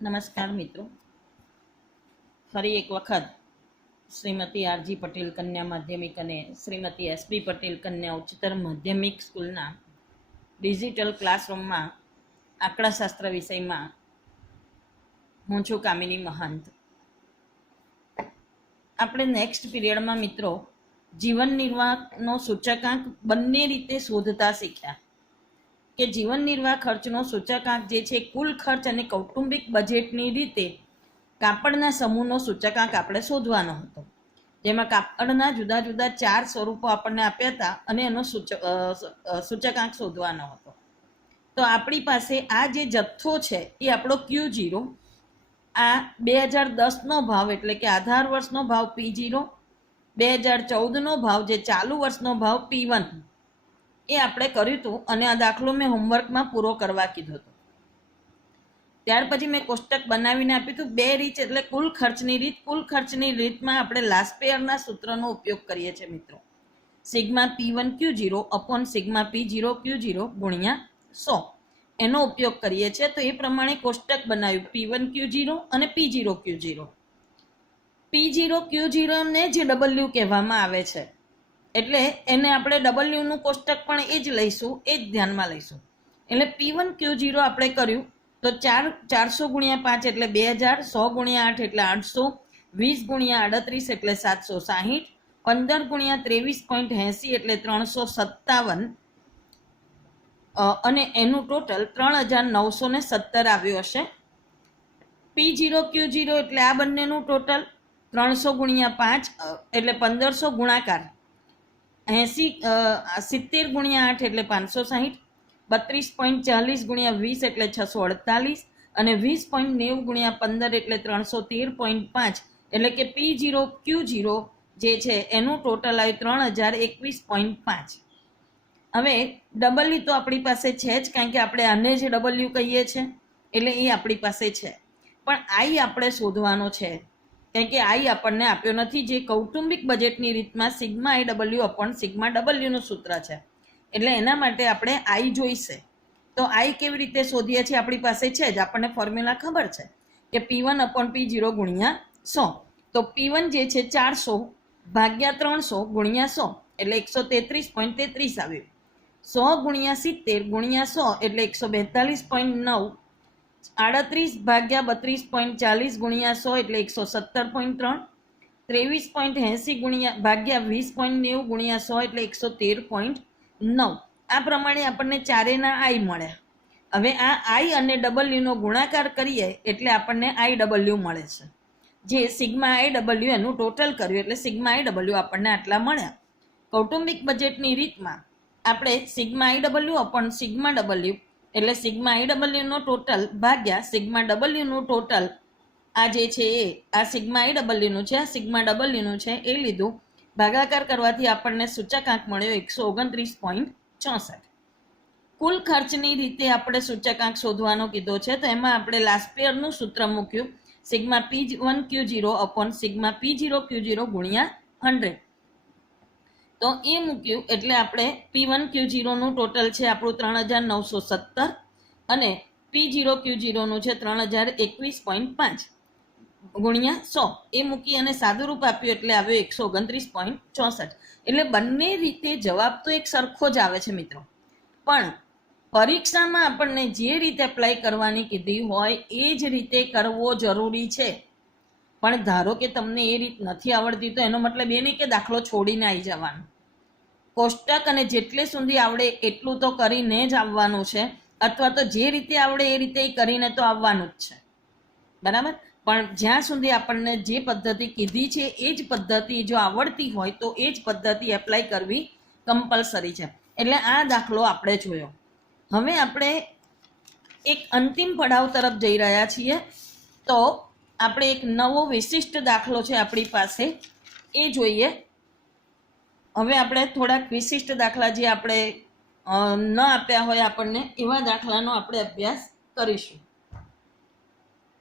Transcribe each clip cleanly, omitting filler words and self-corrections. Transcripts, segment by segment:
નમસ્કાર મિત્રો, ફરી એક વખત શ્રીમતી આરજી પટેલ કન્યા માધ્યમિક અને શ્રીમતી એસબી પટેલ કન્યા ઉચ્ચતર માધ્યમિક સ્કૂલના ડિજિટલ ક્લાસરૂમમાં આંકડાશાસ્ત્ર વિષયમાં હું છું કામિની મહંત. આપણે નેક્સ્ટ પીરિયડમાં મિત્રો જીવન નિર્વાહનો સૂચકાંક બંને રીતે શોધતા શીખ્યા કે જીવન નિર્વાહ ખર્ચનો સૂચકાંક જે છે કુલ ખર્ચ અને કૌટુંબિક બજેટની રીતે કાપડના સમૂહનો સૂચકાંક આપણે શોધવાનો હતો, જેમાં કાપડના જુદા જુદા 4 સ્વરૂપો આપણને આપ્યા હતા અને એનો સૂચકાંક શોધવાનો હતો. તો આપણી પાસે આ જે જથ્થો છે એ આપણો Q0, આ 2010નો ભાવ એટલે કે આધાર વર્ષનો ભાવ P0, 2014નો ભાવ જે ચાલુ વર્ષનો ભાવ P1 એ આપણે કર્યું હતું અને આ દાખલો મેં હોમવર્કમાં પૂરો કરવા કીધો હતો. ત્યાર પછી મેં કોષ્ટક બનાવીને આપ્યું હતું 2 રીત એટલે કુલ ખર્ચની રીત. કુલ ખર્ચની રીતમાં આપણે લાસ્પેયરના સૂત્રનો ઉપયોગ કરીએ છીએ મિત્રો, sigma P1 Q0 upon sigma P0 Q0 ગુણ્યા 100 એનો ઉપયોગ કરીએ છીએ. તો એ પ્રમાણે કોષ્ટક બનાવ્યું P1 Q0 અને P0 Q0. P0 Q0 ને જે W કહેવામાં આવે છે એટલે એને આપણે W નું કોષ્ટક પણ એ જ લઈશું, એ જ ધ્યાનમાં લઈશું. એટલે P1 Q0 આપણે કર્યું તો 400 ગુણ્યા 5 એટલે 2000, 100 ગુણ્યા 8 એટલે 800, 20 ગુણ્યા 38 એટલે 760, 15 ગુણ્યા 23.80 એટલે 357 અને એનું ટોટલ 3917 આવ્યું હશે. P0 Q0 એટલે આ બંનેનું ટોટલ 300 ગુણ્યા 5 એટલે 1500 ગુણાકાર 70 ગુણ્યા 8 એટલે 560, 32.40 ગુણ્યા 20 એટલે 648 અને 20.90 ગુણ્યા 15 એટલે 313.5 એટલે કે P0 Q0 જે છે એનું ટોટલ આવ્યું 3021.5. હવે W તો આપણી પાસે છે જ, કારણ કે આપણે આને જ W કહીએ છીએ એટલે એ આપણી પાસે છે, પણ I આપણે શોધવાનો છે કારણ કે I આપણને આપ્યો નથી. જે કૌટુંબિક બજેટની રીતમાં sigma IW upon sigma W નું સૂત્ર છે એટલે એના માટે આપણે I જોઈશે. તો I કેવી રીતે શોધીએ છીએ? આપણી પાસે છે જ, આપણને ફોર્મ્યુલા ખબર છે કે P1 અપોન P0 ગુણ્યા 100. તો P1 જે છે 400 ભાગ્યા 300 ગુણ્યા 100 એટલે 133.33 આવ્યું. 100 ગુણ્યા 70 ગુણ્યા 100 એટલે 142.9, 38 ભાગ્યા 32.40 ગુણ્યા 100 એટલે 117.3, 23.80 ગુણ્યા ભાગ્યા 20.90 ગુણ્યા 100 એટલે 113.9. આ પ્રમાણે આપણને ચારેના I મળ્યા. હવે આ I અને W નો ગુણાકાર કરીએ એટલે આપણને IW મળે છે, જે સિગ્મા IW એનું ટોટલ કર્યું એટલે સિગ્મા IW આપણને આટલા મળ્યા. કૌટુંબિક બજેટની રીતમાં આપણે sigma IW upon sigma W એટલે સિગ્મા IW નો ટોટલ ભાગ્યા સિગ્મા W નું ટોટલ, આ જે છે એ આ સિગ્મા IW નું છે, આ સિગ્મા W નું છે એ લીધું, ભાગાકાર કરવાથી આપણને સૂચકાંક મળ્યો 129.64. કુલ ખર્ચની રીતે આપણે સૂચકાંક શોધવાનો કીધો છે તો એમાં આપણે લાસ્પેયરનું સૂત્ર મૂક્યું sigma P1 Q0 upon sigma P0 Q0 ગુણ્યા 100. તો એ મૂક્યું એટલે આપણે P1 Q0 નું ટોટલ છે આપણું 3917 અને P0 Q0 નું છે 3021.5 ગુણ્યા 100 એ મૂકી અને સાદુરૂપ આપ્યું એટલે આવ્યો 129.64. એટલે બંને રીતે જવાબ તો એક સરખો જ આવે છે મિત્રો, પણ પરીક્ષામાં આપણને જે રીતે એપ્લાય કરવાની કીધી હોય એ જ રીતે કરવો જરૂરી છે. પણ ધારો કે તમને એ રીત નથી આવડતી તો એનો મતલબ એ નહીં કે દાખલો છોડીને આવી જવાનું. કોષ્ટક અને જેટલે સુધી આવડે એટલું તો કરીને જ આવવાનું છે, અથવા તો જે રીતે આવડે એ રીતે કરીને તો આવવાનું જ છે, બરાબર. પણ જ્યાં સુધી આપણને જે પદ્ધતિ કીધી છે એ જ પદ્ધતિ જો આવડતી હોય તો એ જ પદ્ધતિ એપ્લાય કરવી કમ્પલસરી છે. એટલે આ દાખલો આપણે જોયો. હવે આપણે એક અંતિમ પડાવ તરફ જઈ રહ્યા છીએ. તો આપણે એક નવો વિશિષ્ટ દાખલો છે આપણી પાસે એ જોઈએ. હવે આપણે થોડાક વિશિષ્ટ દાખલા જે આપણે ન આપ્યા હોય આપણને એવા દાખલાનો આપણે અભ્યાસ કરીશું.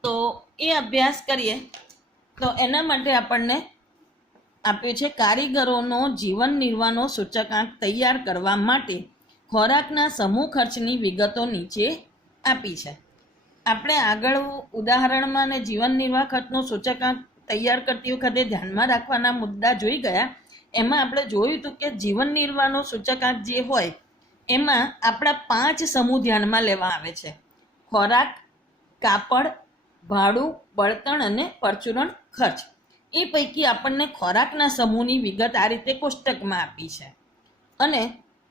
તો એ અભ્યાસ કરીએ તો એના માટે આપણને આપ્યું છે કારીગરોનો જીવન નિર્વાહનો સૂચકાંક તૈયાર કરવા માટે ખોરાકના સમૂહ ખર્ચની વિગતો નીચે આપી છે. આપણે આગળ ઉદાહરણમાં અને જીવન નિર્વાહ ખર્ચનો સૂચકાંક તૈયાર કરતી વખતે ધ્યાનમાં રાખવાના મુદ્દા જોઈ ગયા. એમાં આપણે જોયું હતું કે જીવન નિર્વાહનો સૂચકાંક જે હોય એમાં આપણા 5 સમૂહ ધ્યાનમાં લેવા આવે છે: ખોરાક, કાપડ, ભાડું, બળતણ અને પરચુરણ ખર્ચ. એ પૈકી આપણને ખોરાકના સમૂહની વિગત આ રીતે કોષ્ટકમાં આપી છે અને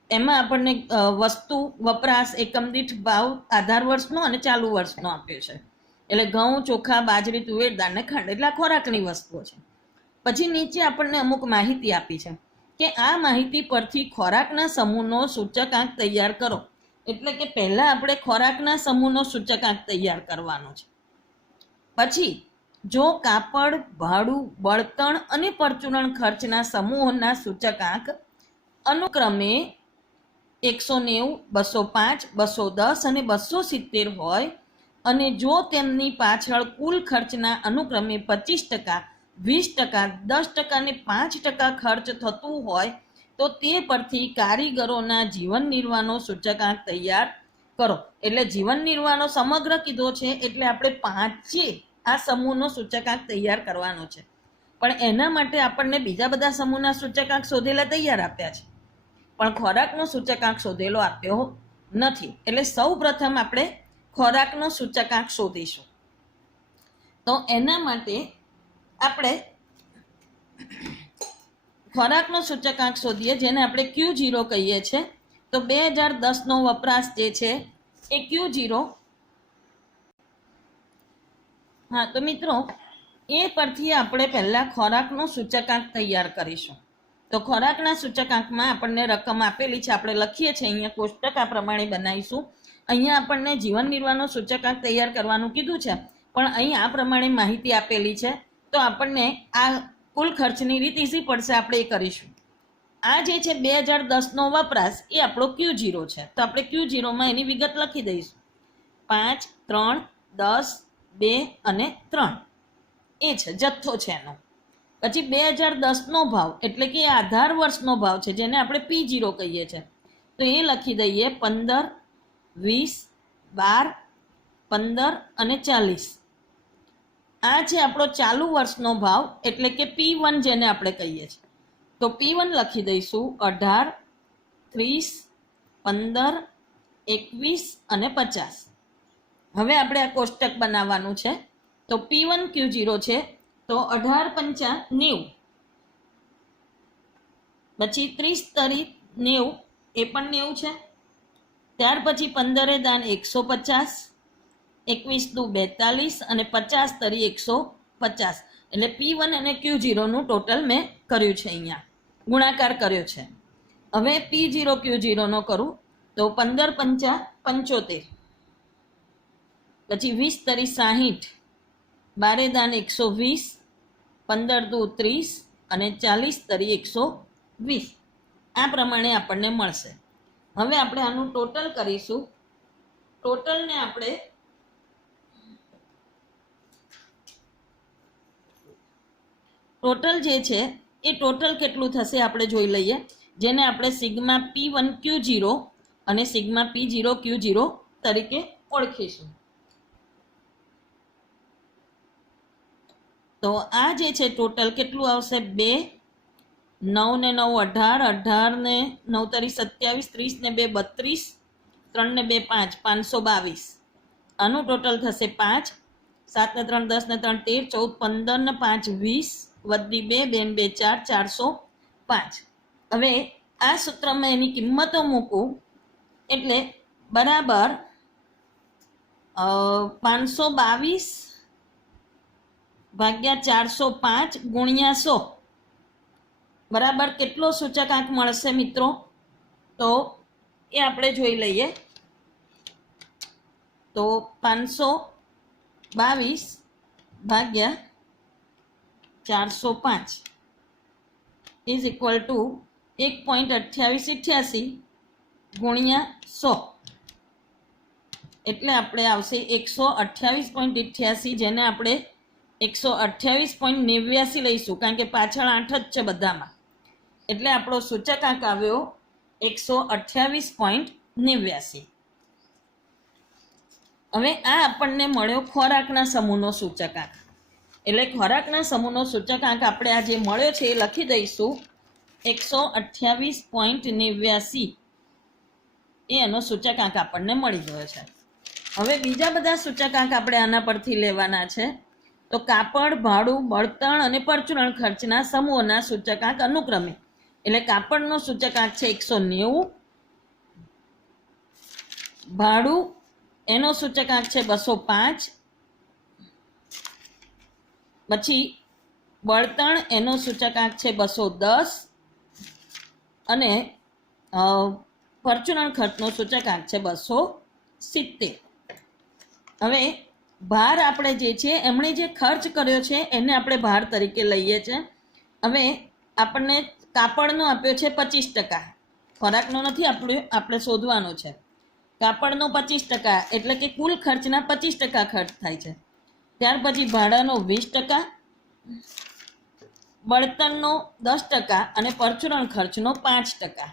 એમાં આપણને વસ્તુ વપરાશ, એકમ દીઠ ભાવ આધાર વર્ષનો અને ચાલુ વર્ષનો આપ્યો છે. એટલે ઘઉં, ચોખા, બાજરી, તુવેર, દાળ અને ખાંડ એટલે ખોરાકની વસ્તુઓ છે. પછી નીચે આપણને અમુક માહિતી આપી છે કે આ માહિતી પરથી ખોરાકના સમૂહનો સૂચકાંક તૈયાર કરો. એટલે કે પહેલા આપણે ખોરાકના સમૂહનો સૂચકાંક તૈયાર કરવાનો છે. પછી જો કાપડ, ભાડું, બળતણ અને પરચુરણ ખર્ચના સમૂહોના સૂચકાંક અનુક્રમે 190, 205, 210 અને 270 હોય અને જો તેમની પાછળ કુલ ખર્ચના અનુક્રમે 25%, 20%, 10% અને 5% ખર્ચ થતું હોય તો તે પરથી કારીગરોના જીવન નિર્વાહનો સૂચકાંક તૈયાર કરો. એટલે જીવન નિર્વાહનો સમગ્ર કીધો છે એટલે આપણે 5 આ સમૂહનો સૂચકાંક તૈયાર કરવાનો છે. પણ એના માટે આપણને બીજા બધા સમૂહના સૂચકાંક શોધેલા તૈયાર આપ્યા છે, પણ ખોરાકનો સૂચકાંક શોધેલો આપ્યો નથી. એટલે સૌ પ્રથમ આપણે ખોરાકનો સૂચકાંક શોધીશું. તો એના માટે આપણે ખોરાકનો સૂચકાંક શોધીએ, જેને આપણે Q0 કહીએ છીએ. તો 2010નો વપરાશ જે છે એ Q0. હા, તો મિત્રો એ પરથી આપણે પહેલા ખોરાકનો સૂચકાંક તૈયાર કરીશું. તો ખોરાકના સૂચકાંકમાં આપણને રકમ આપેલી છે, આપણે લખીએ છીએ અહીંયા કોષ્ટક આ પ્રમાણે બનાવીશું. અહીંયા આપણને જીવન નિર્વાહનો સૂચકાંક તૈયાર કરવાનું કીધું છે, પણ અહીં આ પ્રમાણે માહિતી આપેલી છે. તો આપણને આ કુલ ખર્ચની રીત ઈઝી પડશે, આપણે એ કરીશું. આ જે છે 2010નો વપરાશ એ આપણો Q0 છે. તો આપણે Q0માં એની વિગત લખી દઈશું. 5, 3, 10, 2 અને 3 એ છે જથ્થો છે એનો. પછી 2010નો ભાવ એટલે કે આધાર વર્ષનો ભાવ છે, જેને આપણે P0 કહીએ છીએ. તો એ લખી દઈએ 15, 20, 12, 15 અને 40. આ છે આપણો ચાલુ વર્ષનો ભાવ એટલે કે P1 જેને આપણે કહીએ છીએ. તો P1 લખી દઈશું 18, 30, 15, 21 અને 50. હવે આપણે આ કોષ્ટક બનાવવાનું છે. તો P1 Q0 છે, તો 18 પંચા 90, પછી 30 તરી 90 એ પણ 90 છે. ત્યાર પછી 15 દાન 150, 21 દુ 42 અને 50 તરી 150. એટલે P1 અને Q0 નું ટોટલ મેં કર્યું છે, અહીંયા ગુણાકાર કર્યો છે. હવે P0 Q0 નો કરું તો 15 પંચા 75, પછી 20 તરી 60, 12 દાન 120, 15 દુ 30 અને 40 તરી 120. આ પ્રમાણે આપણને મળશે. હવે આપણે આનું ટોટલ કરીશું. ટોટલને આપણે ટોટલ જે છે એ ટોટલ કેટલું થશે આપણે જોઈ લઈએ, જેને આપણે સિગ્મા P1 Q0 અને સિગ્મા P0 Q0 તરીકે ઓળખીશું. તો આ જે છે ટોટલ કેટલું આવશે? 2, 9 ને 9 18, 18 ને 9 તરી 27, 30 ને 2 32, 3 ને 2 5, 522. આનું ટોટલ થશે 5, 7 ને 3 10 ને 3 13, 14 15 ને 5 20, વધી 2 2 2 4, 405. હવે આ સૂત્રમાં એની કિંમતો મૂકું એટલે બરાબર 522 ભાગ્યા 405 ગુણ્યા 100 બરાબર કેટલો સૂચકાંક મળશે મિત્રો? તો એ આપણે જોઈ લઈએ. તો 522 ભાગ્યા 405 ઇઝ ઇક્વલ ટુ 1.2888 ગુણ્યા 100 એટલે આપણે આવશે 128.88, જેને આપણે 128.89 લઈશું, કારણ કે પાછળ 8 જ છે બધામાં. એટલે આપણો સૂચકાંક આવ્યો 128.89. હવે આ આપણને મળ્યો ખોરાકના સમૂહનો સૂચકાંક. એટલે ખોરાકના સમૂહનો સૂચકાંક આપણે આ જે મળ્યો છે એ લખી દઈશું 128.89 એ એનો સૂચકાંક આપણને મળી ગયો છે. હવે બીજા બધા સૂચકાંક આપણે આના પરથી લેવાના છે. તો કાપડ, ભાડું, બળતણ અને પરચુરણ ખર્ચના સમૂહોના સૂચકાંક અનુક્રમે, એટલે કાપડનો સૂચકાંક છે 190, ભાડું એનો સૂચકાંક છે 205, પછી બળતણ એનો સૂચકાંક છે 210 અને પરચુરણ ખર્ચનો સૂચકાંક છે 270. હવે ભાર આપણે જે છે એમણે જે ખર્ચ કર્યો છે એને આપણે ભાર તરીકે લઈએ છીએ. હવે આપણને કાપડનો આપ્યો છે 25%, ખોરાકનો નથી આપ્યો, આપણે શોધવાનો છે. કાપડનો 25% એટલે કે કુલ ખર્ચના 25% ખર્ચ થાય છે. ત્યાર પછી ભાડાનો 20%, બળતણનો 10% અને પરચુરણ ખર્ચનો 5%.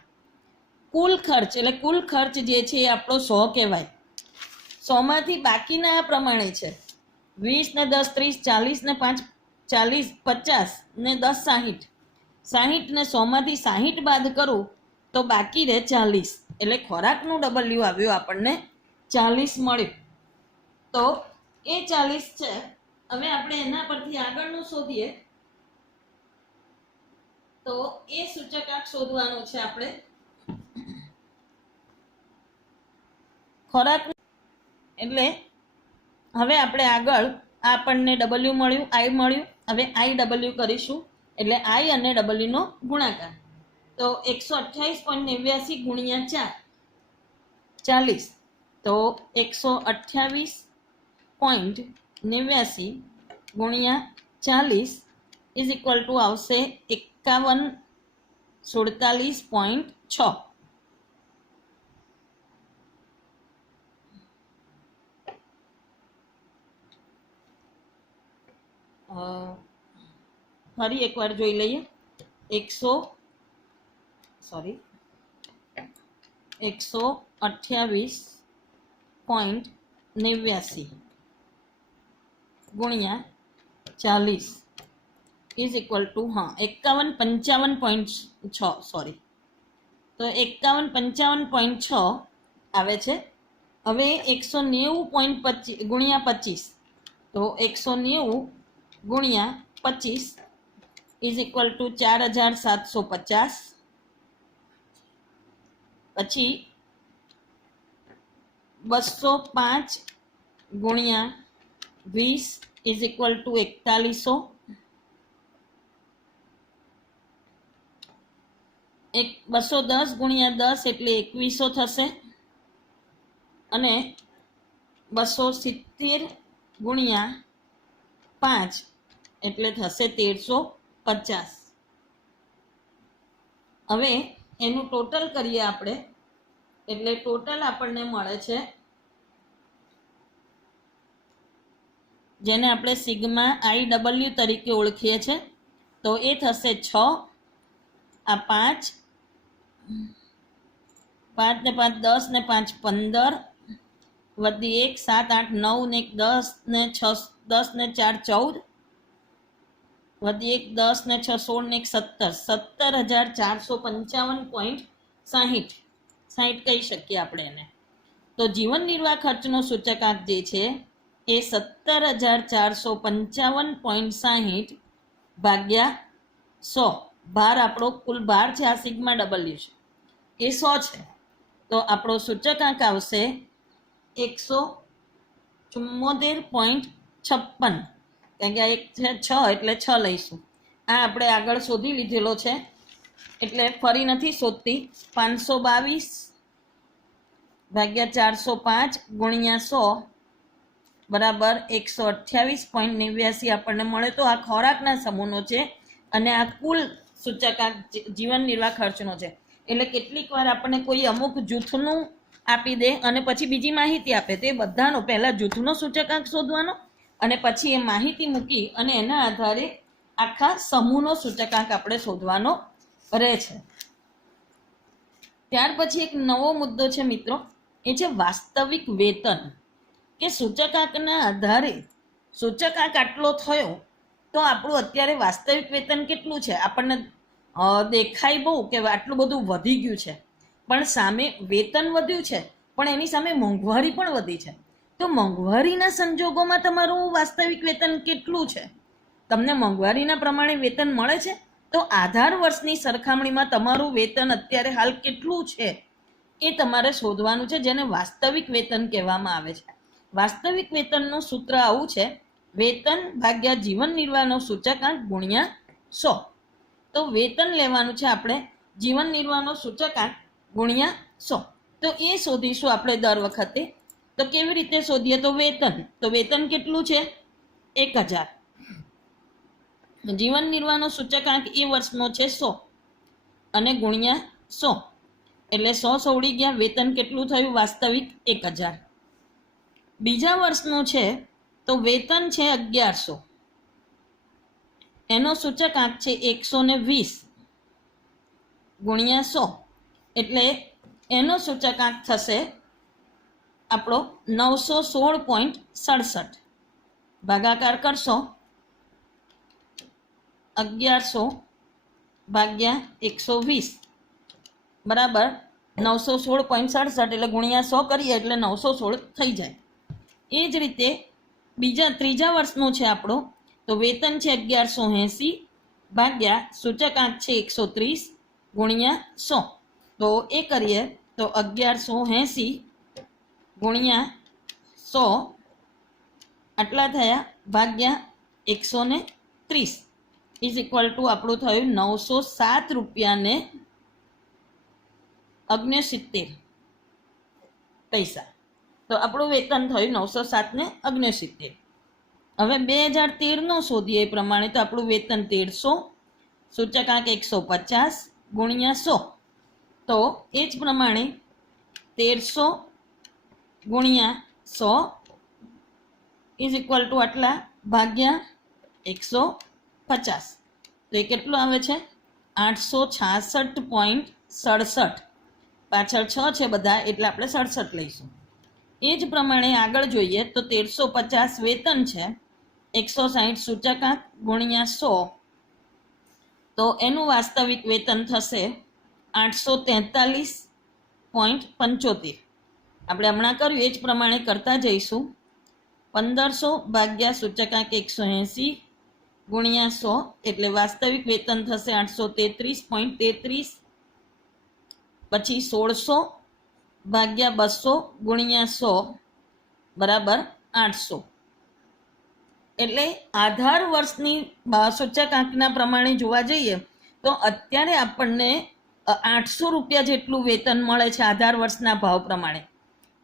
કુલ ખર્ચ એટલે કુલ ખર્ચ જે છે એ આપણો 100 કહેવાય. 100માંથી બાકીના આ પ્રમાણે છે: 20 ને 10 30, 40 ને 5 40, 50 ને 10 60. 60 ને 100માંથી 60 બાદ કરું તો બાકી રહે 40. એટલે ખોરાકનું ડબલ્યુ આવ્યું આપણને 40 મળ્યું. તો એ 40 છે. હવે આપણે એના પરથી આગળનું શોધીએ. તો એ સૂચકાંક શોધવાનું છે આપણે. ખોરાક એટલે હવે આપણે આગળ આપણને ડબલ્યુ મળ્યું, આઈ મળ્યું. હવે આઈ ડબલ્યુ કરીશું, એટલે આઈ અને ડબલ્યુનો ગુણાકાર. તો 128.89 ગુણ્યા 4 40. તો 128.89 ગુણ્યા 40 ઇઝ ઇક્વલ ટુ આવશે 5147.6. ફરી એકવાર જોઈ લઈએ. 128.89 ગુણ્યા 40 ઇઝ ઇક્વલ ટુ 5155.6. સોરી, તો 5155.6 આવે છે. હવે 190.25 ગુણ્યા 25. તો 190 ગુણ્યા 25 ઇઝ ઇક્વલ ટુ 4750. પછી 205 ગુણ્યા 20 ઇઝ ઇક્વલ ટુ 4100. 210 ગુણ્યા 10 એટલે 2100 થશે. અને 270 ગુણ્યા 5 એટલે થશે 1350. હવે એનું ટોટલ કરીએ આપણે, એટલે ટોટલ આપણને મળે છે, જેને આપણે સિગ્મા આઈ ડબલ્યુ તરીકે ઓળખીએ છીએ. તો એ થશે 6, આ 5, 5 ને 5 10 ને 5 15, વધી 1 7 8 9 ને 1 10 ને 6 10 ને 4 14, વધી 1 10 ને 6 16 ને 1 17, 17,455.60 કહી શકીએ આપણે એને. તો જીવન નિર્વાહ ખર્ચનો સૂચકાંક જે છે એ 17,455.60 ભાગ્યા 100. ભાર આપણો કુલ ભાર છે, આ સિગ્મા ડબલ્યુ છે, એ 100 છે. તો આપણો સૂચકાંક આવશે 174.56. કારણ કે આ એક છે 6 એટલે 6 લઈશું. આ આપણે આગળ શોધી લીધેલો છે એટલે ફરી નથી શોધતી. 522 ભાગ્યા 405 ગુણ્યા 100 બરાબર 128.89 આપણને મળે. તો આ ખોરાકના સમૂહનો છે અને આ કુલ સૂચકાંક જીવન નિર્વાહ ખર્ચનો છે. એટલે કેટલીક વાર આપણને કોઈ અમુક જૂથનું આપી દે અને પછી બીજી માહિતી આપે, તે બધાનો પહેલાં જૂથનો સૂચકાંક શોધવાનો અને પછી એ માહિતી મૂકી અને એના આધારે આખા સમૂહનો સૂચકાંક આપણે શોધવાનો રહે છે. ત્યાર પછી એક નવો મુદ્દો છે મિત્રો, એ છે વાસ્તવિક વેતન. કે સૂચકાંકના આધારે સૂચકાંક આટલો થયો તો આપણું અત્યારે વાસ્તવિક વેતન કેટલું છે આપણને દેખાય બહુ કે આટલું બધું વધી ગયું છે, પણ સામે વેતન વધ્યું છે પણ એની સામે મોંઘવારી પણ વધી છે. તો મોંઘવારીના સંજોગોમાં તમારું વાસ્તવિક વેતન કેટલું છે, તમને મોંઘવારીના પ્રમાણે વેતન મળે છે, તો આધાર વર્ષની સરખામણીમાં તમારું વેતન અત્યારે હાલ કેટલું છે એ તમારે શોધવાનું છે, જેને વાસ્તવિક વેતન કહેવામાં આવે છે. વાસ્તવિક વેતનનું સૂત્ર આવું છે, વેતન ભાગ્યા જીવન નિર્વાહનો સૂચકાંક ગુણ્યા 100. તો વેતન લેવાનું છે આપણે, જીવન નિર્વાહનો સૂચકાંક ગુણ્યા 100. તો એ શોધીશું આપણે દર વખતે. તો કેવી રીતે શોધીએ? તો વેતન કેટલું છે? 1000. જીવન નિર્વાહનો સૂચકાંક એ વર્ષનો છે 100 અને ગુણ્યા 100 એટલે 100 ઉડી ગયા. વેતન કેટલું થયું? વાસ્તવિક 1000. બીજા વર્ષનું છે તો વેતન છે 1100, એનો સૂચકાંક છે 120 ગુણ્યા 100 એટલે એનો સૂચકાંક થશે આપણો 916.67. ભાગાકાર કરશો 1100 ભાગ્યા 120 બરાબર 916.67 એટલે ગુણ્યા 100 કરીએ એટલે 916 થઈ જાય. એ જ રીતે ત્રીજા વર્ષનું છે આપણું, તો વેતન છે 1180 ભાગ્યા સૂચકાંક છે 130 ગુણ્યા 100. તો એ કરીએ તો 1180 ગુણ્યા 100 આટલા થયા ભાગ્યા 130 ઇઝ ઇક્વલ ટુ આપણું થયું 907 રૂપિયા ને 69 પૈસા. તો આપણું વેતન થયું 907 ને 69. હવે 2013 શોધીએ એ પ્રમાણે તો આપણું વેતન 1300, સૂચકાંક 150 ગુણ્યા 100. તો એ જ પ્રમાણે 1300 ગુણ્યા 100 ઇઝ ઇક્વલ ટુ આટલા ભાગ્યા 150. તો એ કેટલું આવે છે? 866.67. પાછળ 6 છે બધા એટલે આપણે 67 લઈશું. એ જ પ્રમાણે આગળ જોઈએ તો 1350 વેતન છે, 160 સૂચકાંક ગુણ્યા 100 તો એનું વાસ્તવિક વેતન થશે 843.75. આપણે હમણાં કર્યું એ જ પ્રમાણે કરતા જઈશું. 1500 ભાગ્યા સૂચકાંક 180 ગુણ્યા 100 એટલે વાસ્તવિક વેતન થશે 833.33. પછી 1600 ભાગ્યા 200 ગુણ્યા 100 બરાબર 800. એટલે આધાર વર્ષની સૂચકાંકના પ્રમાણે જોવા જઈએ તો અત્યારે આપણને 800 રૂપિયા જેટલું વેતન મળે છે આધાર વર્ષના ભાવ પ્રમાણે.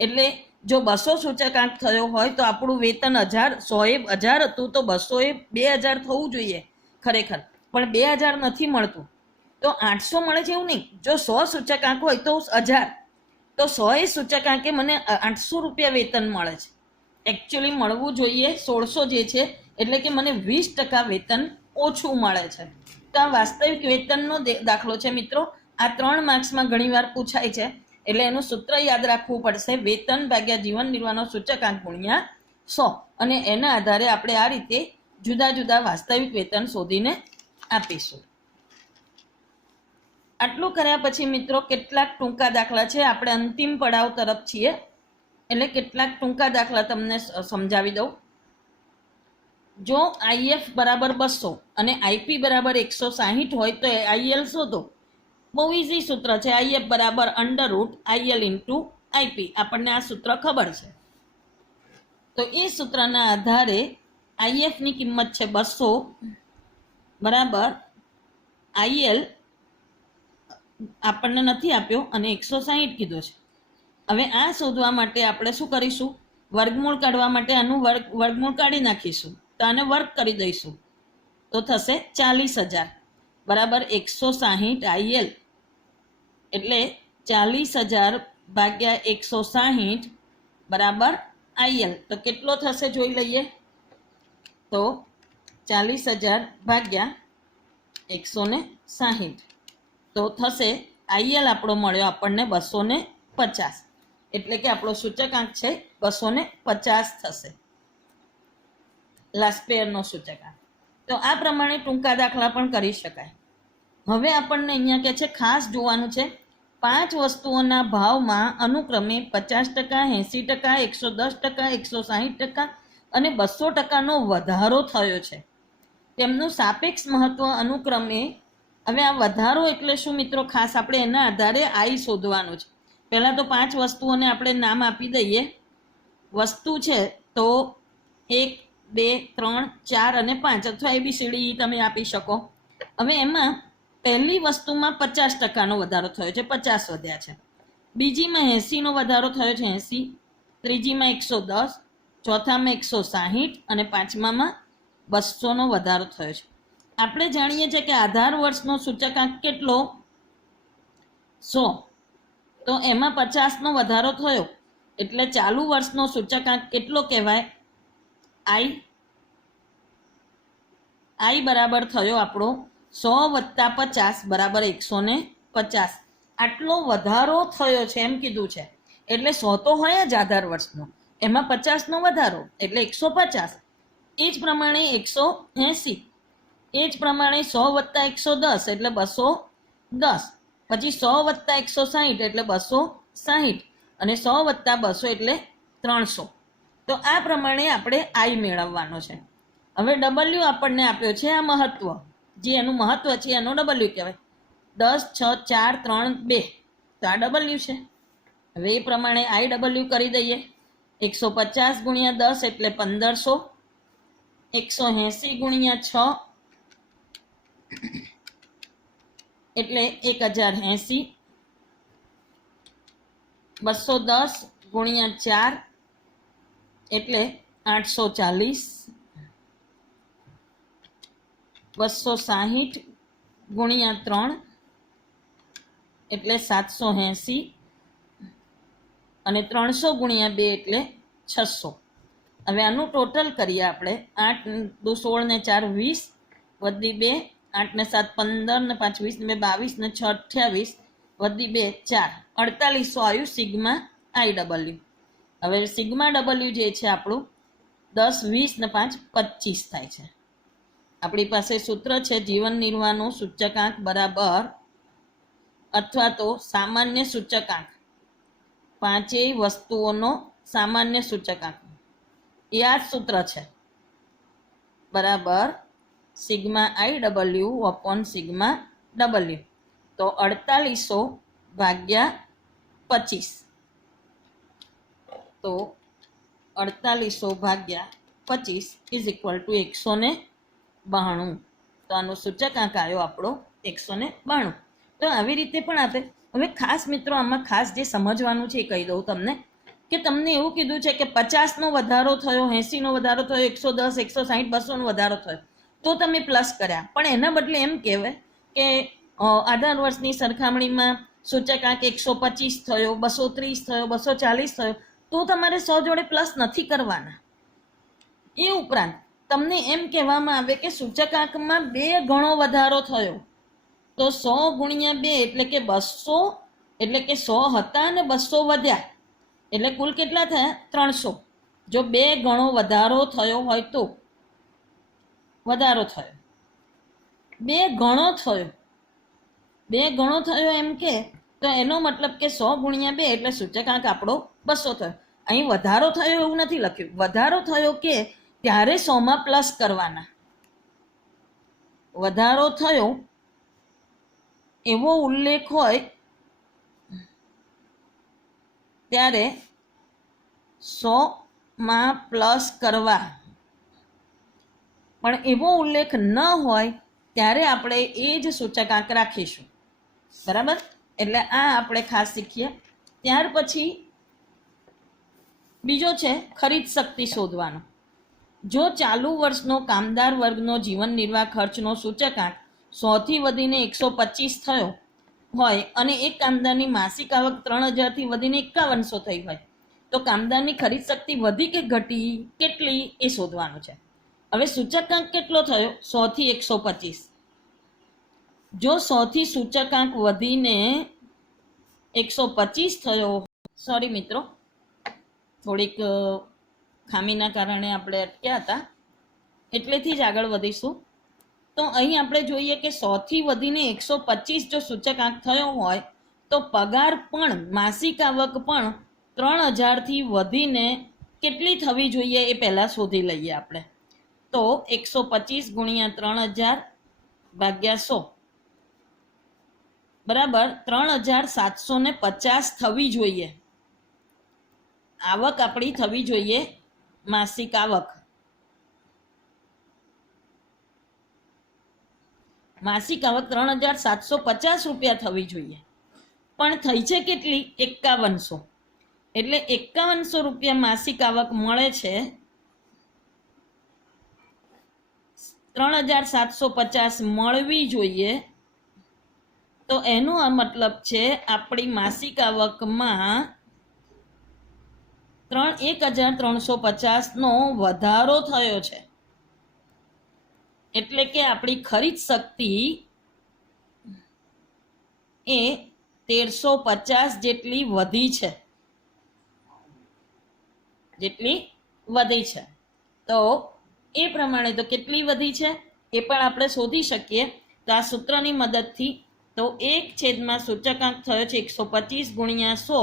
એટલે જો 200 સૂચકાંક થયો હોય તો આપણું વેતન 1000 હતું તો 200 એ 2000 થવું જોઈએ ખરેખર, પણ 2000 નથી મળતું. તો 800 મળે છે એવું નહીં. જો 100 સૂચકાંક હોય તો 1000, તો 100 સૂચકાંકે મને 800 રૂપિયા વેતન મળે છે. એકચ્યુઅલી મળવું જોઈએ 1600 જે છે, એટલે કે મને 20% વેતન ઓછું મળે છે. તો આ વાસ્તવિક વેતનનો દાખલો છે મિત્રો. આ 3 માર્ક્સમાં ઘણીવાર પૂછાય છે, એટલે એનું સૂત્ર યાદ રાખવું પડશે, વેતન ભાગ્યા જીવન નિર્વાહનો સૂચકાંક ગુણ્યા 100. અને એના આધારે આપણે આ રીતે જુદા જુદા વાસ્તવિક વેતન શોધીને આપીશું. આટલું કર્યા પછી મિત્રો કેટલાક ટૂંકા દાખલા છે. આપણે અંતિમ પડાવ તરફ છીએ, એટલે કેટલાક ટૂંકા દાખલા તમને સમજાવી દઉં. જો આઈએફ બરાબર 200 અને આઈપી બરાબર 160 હોય તો આઈએલ શોધો. બહુ ઇઝી સૂત્ર છે. આઈએફ બરાબર √IL ઇન્ટુ આઈપી. આપણને આ સૂત્ર ખબર છે. તો એ સૂત્રના આધારે આઈએફની કિંમત છે 200 બરાબર આઈએલ આપણને નથી આપ્યો અને 160 કીધો છે. હવે આ શોધવા માટે આપણે શું કરીશું? વર્ગમૂળ કાઢવા માટે આનું વર્ગમૂળ કાઢી નાખીશું. તો આને વર્ગ કરી દઈશું તો થશે 40000 બરાબર 160 આઈએલ. એટલે 40000 ભાગ્યા 160 બરાબર આઈએલ. તો કેટલો થશે જોઈ લઈએ. તો 40000 ભાગ્યા 160 તો થશે આઈએલ આપણો મળ્યો આપણને 250. એટલે કે આપણો સૂચકાંક છે 250 થશે, લાસ્પેયરનો સૂચકાંક. તો આ પ્રમાણે ટૂંકા દાખલા પણ કરી શકાય. હવે આપણને અહીંયા કે છે ખાસ જોવાનું છે 5 વસ્તુઓના ભાવમાં અનુક્રમે 50%, 80%, 110%, 160% અને 200%નો વધારો થયો છે. તેમનું સાપેક્ષ મહત્વ અનુક્રમે. હવે આ વધારો એટલે શું મિત્રો? ખાસ આપણે એના આધારે આઈ શોધવાનું છે. પહેલાં તો 5 વસ્તુઓને આપણે નામ આપી દઈએ. વસ્તુ છે તો 1, 2, 3, 4 અને 5 અથવા ABCD તમે આપી શકો. હવે એમાં પહેલી વસ્તુમાં 50%નો વધારો થયો છે, 50 વધ્યા છે. બીજીમાં 80નો વધારો થયો છે, 80. ત્રીજીમાં 110, ચોથામાં 160 અને પાંચમામાં 200નો વધારો થયો છે. આપણે જાણીએ છીએ કે આધાર વર્ષનો સૂચકાંક કેટલો? 100. તો એમાં 50નો વધારો થયો એટલે ચાલુ વર્ષનો સૂચકાંક કેટલો કહેવાય? આઈ બરાબર થયો આપણો 100 + 50 બરાબર 150. આટલો વધારો થયો છે એમ કીધું છે એટલે 100 તો હોય જ આધાર વર્ષનો, એમાં 50નો વધારો એટલે 150. એ જ પ્રમાણે 180, એ જ પ્રમાણે 100 + 110 એટલે 210, પછી 100 + 160 એટલે 260 અને 100 + 200 એટલે 300. તો આ પ્રમાણે આપણે આઈ મેળવવાનો છે. હવે ડબલ્યુ આપણને આપ્યો છે, આ મહત્વ જે એનું મહત્વ છે એનો ડબલ્યુ કહેવાય. 10, 6, 4, 3, 2 તો આ ડબલ્યુ છે. હવે એ પ્રમાણે આઈ ડબલ્યુ કરી દઈએ. 150 × 10 એટલે 1500, 180 × 6 એટલે 1080, 210 × 4 એટલે 840, 260 × 3 એટલે 780 અને 300 × 2 એટલે 600. હવે આનું ટોટલ કરીએ આપણે. 8 × 2 = 16 ને 4 = 20, વધી 2, 8 ને 7 = 15 ને 5 = 20 ને 22 ને 6 = 28, વધી 2 4, 4800 આવ્યું સિગ્મા આઈ ડબલ્યુ. હવે સિગ્મા ડબલ્યુ જે છે આપણું 10, 20 ને 5 = 25 થાય છે. આપણી પાસે સૂત્ર છે જીવન નિર્વાહનો સૂચકાંક બરાબર અથવા તો સામાન્ય સૂચકાંક, પાંચેય વસ્તુઓનો સામાન્ય સૂચકાંક. એ આ જ સૂત્ર છે, બરાબર સિગ્મા આઈ ડબલ્યુ અપોન સિગ્મા ડબલ્યુ. તો 4800 ભાગ્યા 25, તો 4800 ભાગ્યા 25 = 192. તો આનો સૂચકાંક આવ્યો આપણો 192. તો આવી રીતે પણ આપે. હવે ખાસ મિત્રો આમાં ખાસ જે સમજવાનું છે એ કહી દઉં તમને કે તમને એવું કીધું છે કે 50નો વધારો થયો, 80નો વધારો થયો, 110, 160, 200નો વધારો થયો તો તમે પ્લસ કર્યા, પણ એના બદલે એમ કહેવાય કે આધાર વર્ષની સરખામણીમાં સૂચકાંક 125 થયો, 230 થયો, 240 થયો તો તમારે 100 જોડે પ્લસ નથી કરવાના. એ ઉપરાંત તમને એમ કહેવામાં આવે કે સૂચકાંકમાં 2 ગણો વધારો થયો તો 100 × 2 એટલે કે 200, એટલે કે 100 હતા અને 200 વધ્યા એટલે કુલ કેટલા થયા? 300. જો 2 ગણો વધારો થયો હોય તો વધારો થયો, 2 ગણો થયો, 2 ગણો થયો એમ કે તો એનો મતલબ કે 100 × 2 એટલે સૂચકાંક આપણો 200 થયો. અહીં વધારો થયો એવું નથી લખ્યું. વધારો થયો કે ત્યારે 100માં પ્લસ કરવાના. વધારો થયો એવો ઉલ્લેખ હોય ત્યારે 100માં પ્લસ કરવા, પણ એવો ઉલ્લેખ ન હોય ત્યારે આપણે એ જ સૂચકાંક રાખીશું. બરાબર? એટલે આ આપણે ખાસ શીખીએ. ત્યાર પછી બીજો છે ખરીદ શક્તિ શોધવાનો. જો ચાલુ વર્ષનો કામદાર વર્ગનો જીવન નિર્વાહ ખર્ચનો સૂચકાંક 100 થી વધીને 125 થયો હોય અને એક કામદારની માસિક આવક 3000 થી વધીને 5100 થઈ હોય તો કામદારની ખરીદ શક્તિ વધી કે ઘટી, કેટલી એ શોધવાનું છે. હવે સૂચકાંક કેટલો થયો? 100 થી 125. જો 100 થી સૂચકાંક વધીને 125 થયો, સોરી મિત્રો, થોડીક ખામીના કારણે આપણે અટક્યા હતા, એટલેથી જ આગળ વધીશું. તો અહીં આપણે જોઈએ કે 100 થી વધીને 125 જો સૂચકાંક થયો હોય તો પગાર પણ, માસિક આવક પણ 3000 થી વધીને કેટલી થવી જોઈએ એ પહેલા શોધી લઈએ આપણે. તો 125 ગુણ્યા 3000 ભાગ્યા 100 બરાબર 3750 થવી જોઈએ. આવક આપણી થવી જોઈએ, માસિક આવક. માસિક આવક 3750 રૂપિયા થવી જોઈએ, પણ થઈ છે કેટલી? 5100. એટલે 5100 રૂપિયા માસિક આવક મળે છે. 3750 મળવી જોઈએ. તો એનો આ મતલબ છે આપણી માસિક આવકમાં 1350 નો વધારો થયો છે. એટલે કે આપણી ખરીદ શક્તિ એ 1350 જેટલી વધી છે, તો એ પ્રમાણે તો કેટલી વધી છે એ પણ આપણે શોધી શકીએ. તો આ સૂત્રની મદદથી તો 1/, સૂચકાંક થયો છે 125 ગુણ્યા 100,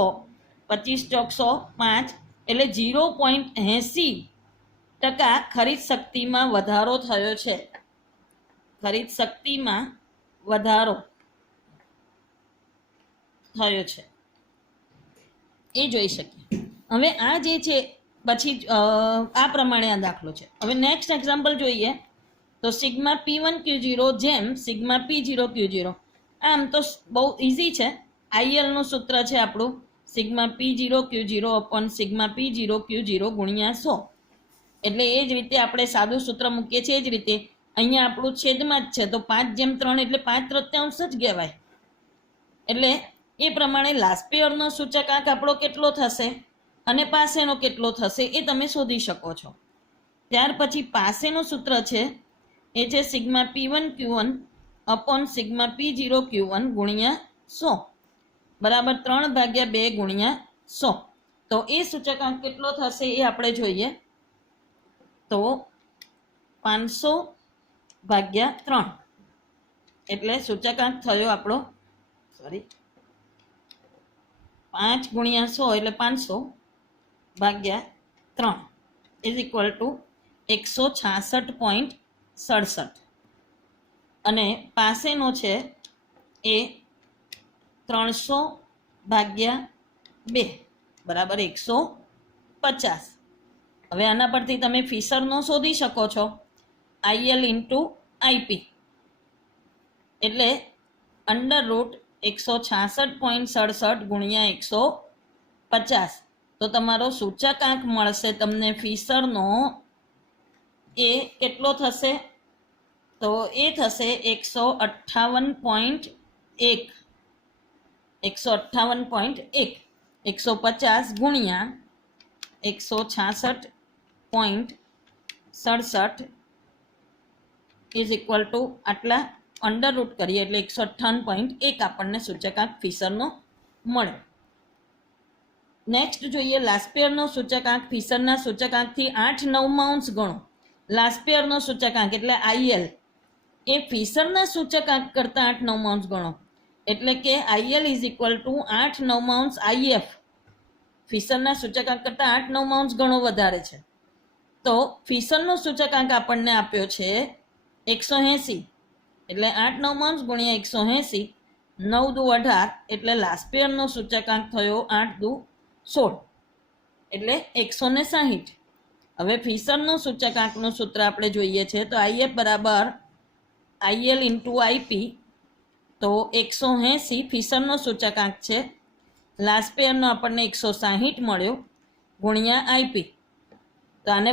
25 ચોક 100, 5 એટલે 0.80% ખરીદ શક્તિમાં વધારો થયો છે. ખરીદ શક્તિમાં વધારો થયો છે એ જોઈ શકીએ. હવે આ જે છે પછી આ પ્રમાણે આ દાખલો છે. હવે નેક્સ્ટ એક્ઝામ્પલ જોઈએ તો સિગ્મા P1Q0 જેમ સિગ્મા P0Q0. આમ તો બહુ ઇઝી છે. IL નું સૂત્ર છે આપણું sigma P0Q0 upon sigma P0Q0 ગુણ્યા 100. એટલે એ જ રીતે આપણે સાદું સૂત્ર મૂકીએ છીએ. એ જ રીતે અહીંયા આપણું છેદમાં જ છે તો 5/3 એટલે 5/3 જ કહેવાય. એટલે એ પ્રમાણે લાસ્ટ પિયરનો સૂચકાંક આપણો કેટલો થશે અને પાસેનો કેટલો થશે એ તમે શોધી શકો છો. ત્યાર પછી પાસેનું સૂત્ર છે એ છે sigma P1Q1 upon sigma P0Q1 ગુણ્યા 100 બરાબર 3/2 ગુણ્યા 100. તો એ સૂચકાંક કેટલો થશે એ આપણે જોઈએ. તો 500/3 એટલે સૂચકાંક થયો આપણો 5 ગુણ્યા 100 એટલે 500/3 ઇઝ ઇક્વલ ટુ 166.67. અને પાસેનો છે એ 300/2 બરાબર 150. હવે આના પરથી તમે ફિશરનો શોધી શકો છો, IL ઇન્ટુ IP એટલે √166.67 ગુણ્યા 150. તો તમારો સૂચકાંક મળશે તમને ફિશરનો એ કેટલો થશે? તો એ થશે 158.1. 150 ગુણ્યા 166.67 ઇઝ ઇક્વલ ટુ આટલા અંડર રૂટ કરીએ એટલે 158.1 આપણને સૂચકાંક ફિશરનો મળે. નેક્સ્ટ જોઈએ લાસ્ટ પેયરનો સૂચકાંક. ફિશરના સૂચકાંકથી 8/9 ગણો. લાસ્ટ પેયરનો સૂચકાંક એટલે IL એ ફિશરના સૂચકાંક કરતાં 8/9 ગણો. એટલે કે IL is equal to 8/9 IF. ફિશરના સૂચકાંક કરતાં 8/9 ગણો વધારે છે. તો ફિશરનો સૂચકાંક આપણને આપ્યો છે 180 એટલે 8/9 ગુણ્યા 180, 9 દુ 18 એટલે લાસ્ટ પેયરનો સૂચકાંક થયો 8 દુ 16 એટલે 160. હવે ફિશરનો સૂચકાંકનું સૂત્ર આપણે જોઈએ છે તો IF બરાબર IL ઇન્ટુ IP. તો 180 ફિશરનો સૂચકાંક છે, લાસ્ટ પેયરનો આપણને 160 મળ્યો ગુણ્યા IP. તો આને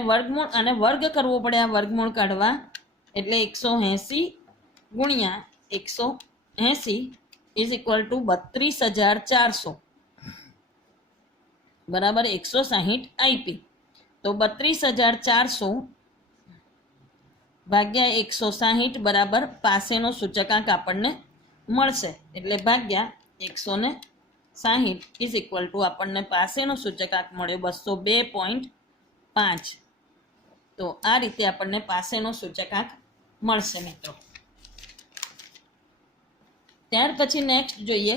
વર્ગ કરવો પડે, આ વર્ગમૂળ કાઢવા એટલે 180 ગુણ્યા 180 ઇઝ ઇક્વલ ટુ 32,400 બરાબર 160 IP. તો 32,400 ભાગ્યા 160 બરાબર પાસેનો સૂચકાંક આપણને મળશે એટલે ભાગ્યા 160. ઇઝ ઇક્વલ ટુ આપણને પાસેનો સૂચકાંક મળ્યો 202.5. તો આ રીતે આપણને પાસેનો સૂચકાંક મળશે મિત્રો. ત્યાર પછી નેક્સ્ટ જોઈએ,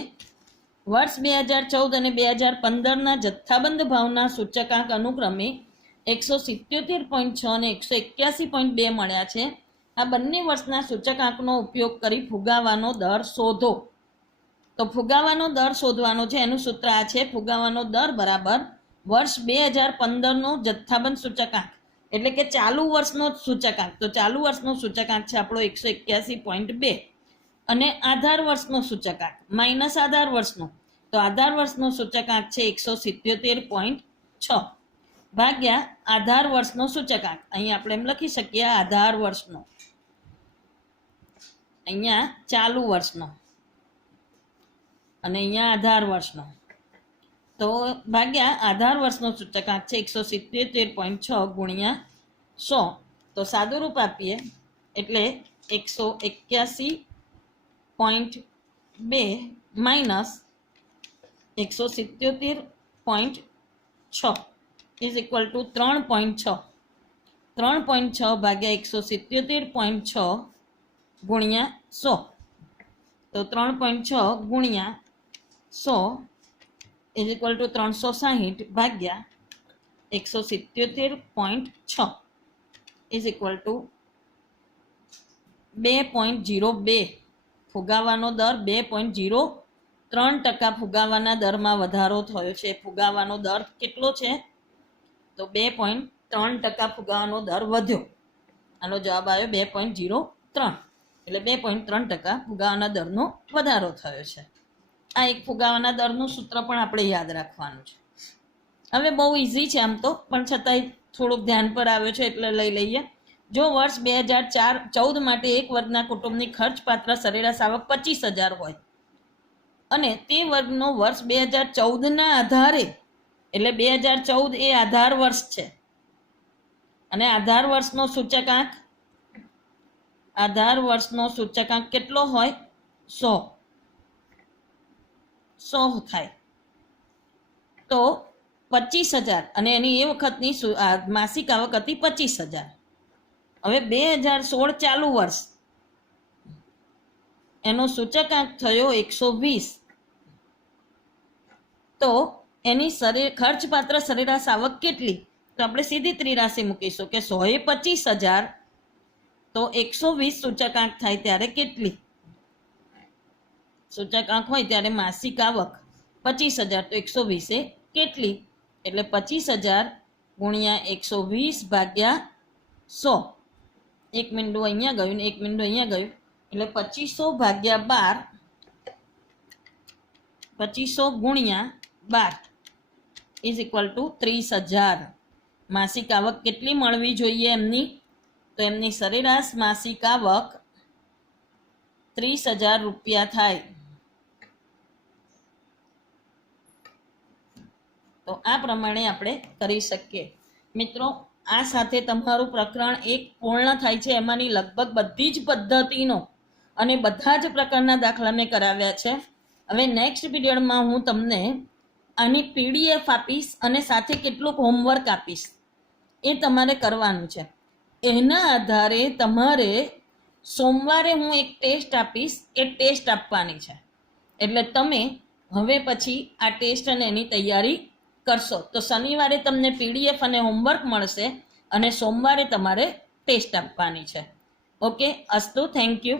વર્ષ 2014 અને 2015ના જથ્થાબંધ ભાવના સૂચકાંક અનુક્રમે 177.6 અને 181.2 મળ્યા છે. આ બંને વર્ષના સૂચકાંકનો ઉપયોગ કરી ફુગાવાનો દર શોધો. તો ફુગાવાનો દર શોધવાનો છે, એનું સૂત્ર આ છે, ફુગાવાનો દર બરાબર વર્ષ 2015નો જથ્થાબંધ સૂચકાંક એટલે કે ચાલુ વર્ષનો સૂચકાંક. તો ચાલુ વર્ષનો સૂચકાંક છે આપણો 181.2 અને આધાર વર્ષનો સૂચકાંક માઇનસ આધાર વર્ષનો. તો આધાર વર્ષનો સૂચકાંક છે 177.6 ભાગ્યા આધાર વર્ષનો સૂચકાંક. અહીં આપણે એમ લખી શકીએ આધાર વર્ષનો, અહીંયા ચાલુ વર્ષનો અને અહીંયા આધાર વર્ષનો. તો ભાગ્યા આધાર વર્ષનો સૂચકાંક છે 177.6 ગુણ્યા 100. તો સાદુરૂપ આપીએ એટલે 181.2 માઇનસ 177.6 ઇઝ ઇક્વલ ટુ 3.6. 3.6 ભાગ્યા 177.6 ગુણ્યા 100. તો 3.6 ગુણ્યા 100 ઇઝ ઇક્વલ ટુ 360 ભાગ્યા 177.6 ઇઝ ઇક્વલ ટુ 2.02. ફુગાવાનો દર 2.03% ફુગાવાના દરમાં વધારો થયો છે. ફુગાવાનો દર કેટલો છે? તો 2.3% ફુગાવાનો દર વધ્યો. આનો જવાબ આવ્યો 2.03. એટલે 2.3% ફુગાવાના દરનો વધારો થયો છે. આ એક ફુગાવાના દરનું સૂત્ર પણ આપણે યાદ રાખવાનું છે. હવે બહુ ઇઝી છે આમ તો, પણ છતાંય થોડુંક ધ્યાન પર આવ્યો છે એટલે લઈ લઈએ. જો વર્ષ 2014 માટે એક વર્ગના કુટુંબની ખર્ચપાત્ર સરેરાશ આવક 25,000 હોય અને તે વર્ગનો વર્ષ 2014ના આધારે, એટલે 2014 એ આધાર વર્ષ છે અને આધાર વર્ષનો સૂચકાંક કેટલો હોય? 100 થાય. તો 25,000 અને એની એ વખતની માસિક આવક હતી 25,000. હવે 2016 ચાલુ વર્ષ, એનો સૂચકાંક થયો 120. તો એની ખર્ચપાત્ર સરેરાશ આવક કેટલી? તો આપણે સીધી ત્રિરાશી મૂકીશું કે 100 એ 25,000 તો 120 સૂચકાંક થાય ત્યારે કેટલી? સૂચકાંક હોય ત્યારે માસિક આવક 25,000 તો 120 એ કેટલી? એટલે 25,000 ગુણ્યા 120 ભાગ્યા 100. એક મીંડું અહીંયા ગયું ને એક મીંડું અહીંયા ગયું એટલે 2500 ભાગ્યા 12, 2500 ગુણ્યા 12 ઇઝ ઇક્વલ ટુ 30,000. માસિક આવક કેટલી મળવી જોઈએ એમની? તો એમની સરેરાશ માસિક આવક 30,000 રૂપિયા થાય. તો આ પ્રમાણે આપણે કરી શકીએ. મિત્રો, આ સાથે તમારું પ્રકરણ 1 પૂર્ણ થાય છે. એમાંની લગભગ બધી જ પદ્ધતિનો અને બધા જ પ્રકારના દાખલા મેં કરાવ્યા છે. હવે નેક્સ્ટ પીરિયડમાં હું તમને આની PDF આપીશ અને સાથે કેટલુંક હોમવર્ક આપીશ. એ તમારે કરવાનું છે. એના આધારે તમારે સોમવારે હું એક ટેસ્ટ આપીશ, એ ટેસ્ટ આપવાની છે. એટલે તમે હવે પછી આ ટેસ્ટ અને એની તૈયારી કરશો. તો શનિવારે તમને PDF અને હોમવર્ક મળશે અને સોમવારે તમારે ટેસ્ટ આપવાની છે. ઓકે, અસ્તુ, થેન્ક યુ.